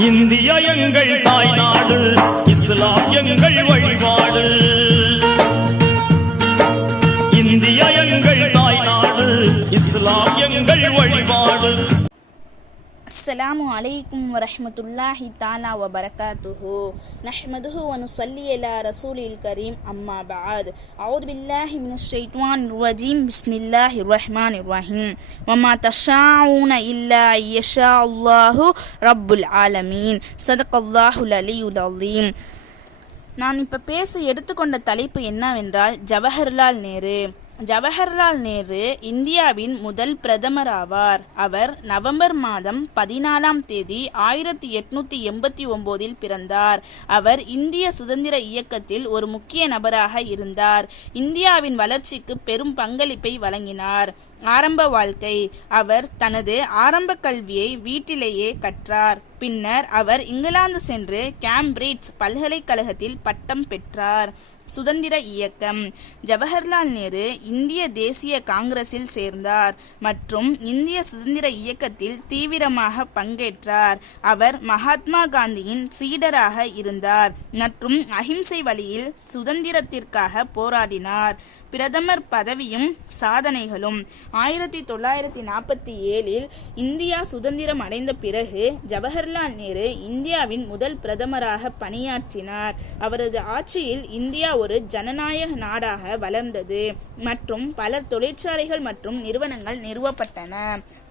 India எங்கள் தாய்நாடு, இஸ்லாம் எங்கள் வழிபாடு. இந்தியா எங்கள் தாய்நாடு, இஸ்லாம் எங்கள் வழிபாடு. அஸ்ஸலாமு அலைக்கும் வரஹ்மத்துல்லாஹி தஆலா வ பரகாத்துஹு. நஹ்மதுஹு வ நுஸல்லி அலா ரசூலில் கரீம். அம்மா பஅத். அஊது பில்லாஹி மினஷ் ஷைத்வானிர் ரஜீம். பிஸ்மில்லாஹிர் ரஹ்மானிர் ரஹீம். வ மா தஷாஊன இல்லா யஷா அல்லாஹு ரப்புல் ஆலமீன். ஸதகல்லாஹுல் அலியுல் அலீம். நான் இப்போ பேச எடுத்துக்கொண்ட தலைப்பு என்னவென்றால் ஜவஹர்லால் நேரு. ஜவஹர்லால் நேரு இந்தியாவின் முதல் பிரதமர் ஆவார். அவர் நவம்பர் மாதம் 14ஆம் தேதி 1889 பிறந்தார். அவர் இந்திய சுதந்திர இயக்கத்தில் ஒரு முக்கிய நபராக இருந்தார். இந்தியாவின் வளர்ச்சிக்கு பெரும் பங்களிப்பை வழங்கினார். ஆரம்ப வாழ்க்கை. அவர் தனது ஆரம்ப கல்வியை வீட்டிலேயே கற்றார். பின்னர் அவர் இங்கிலாந்து சென்று கேம்பிரிட்ஜ் பல்கலைக்கழகத்தில் பட்டம் பெற்றார். சுதந்திர இயக்கம். ஜவஹர்லால் நேரு இந்திய தேசிய காங்கிரஸில் சேர்ந்தார் மற்றும் இந்திய சுதந்திர இயக்கத்தில் தீவிரமாக பங்கேற்றார். அவர் மகாத்மா காந்தியின் சீடராக இருந்தார் மற்றும் அஹிம்சை வழியில் சுதந்திரத்திற்காக போராடினார். பிரதமர் பதவியும் சாதனைகளும். 1947 இந்தியா சுதந்திரம் அடைந்த பிறகு ஜவஹர்லால் நேரு இந்தியாவின் முதல் பிரதமராக பணியாற்றினார். அவரது ஆட்சியில் இந்தியா ஒரு ஜனநாயக நாடாக வளர்ந்தது மற்றும் பல தொழிற்சாலைகள் மற்றும் நிறுவனங்கள் நிறுவப்பட்டன.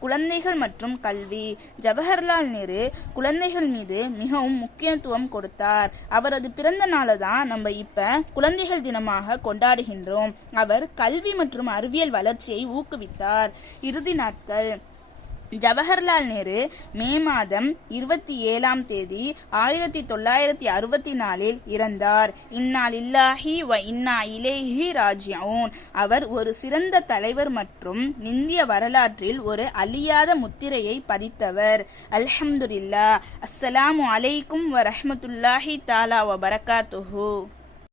குழந்தைகள் மற்றும் கல்வி. ஜவஹர்லால் நேரு குழந்தைகள் மீது மிகவும் முக்கியத்துவம் கொடுத்தார். அவரது பிறந்த நாளை தான் நம்ம இப்ப குழந்தைகள் தினமாக கொண்டாடுகின்றோம். அவர் கல்வி மற்றும் அறிவியல் வளர்ச்சியை ஊக்குவித்தார். இறுதி நாட்கள். ஜவஹர்லால் நேரு மே மாதம் 27ஆம் தேதி 1964 இறந்தார். இன்னா லில்லாஹி வ இன்னா இலைஹி ராஜிஊன். அவர் ஒரு சிறந்த தலைவர் மற்றும் இந்திய வரலாற்றில் ஒரு அழியாத முத்திரையை பதித்தவர். அல்ஹம்துலில்லாஹ். அஸ்ஸலாமு அலைக்கும் வ ரஹ்மத்துல்லாஹி தஆலா வ பரகாத்துஹு.